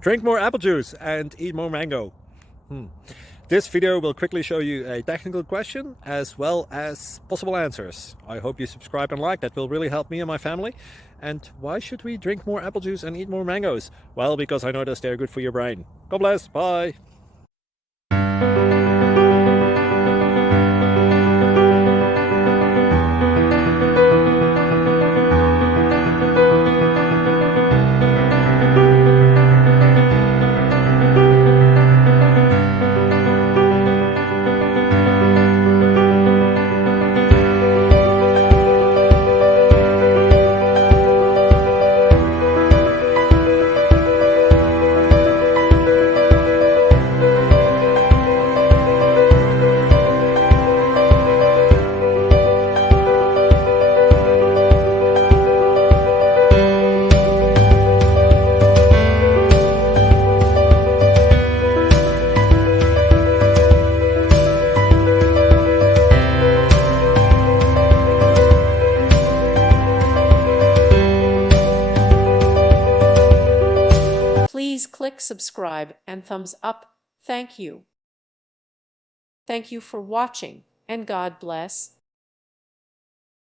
Drink more apple juice and eat more mango. This video will quickly show you a technical question as well as possible answers. I hope you subscribe and like, that will really help me and my family. And why should we drink more apple juice and eat more mangoes? Well, because I noticed they're good for your brain. God bless, bye. Please click subscribe and thumbs up. Thank you. Thank you for watching, and God bless.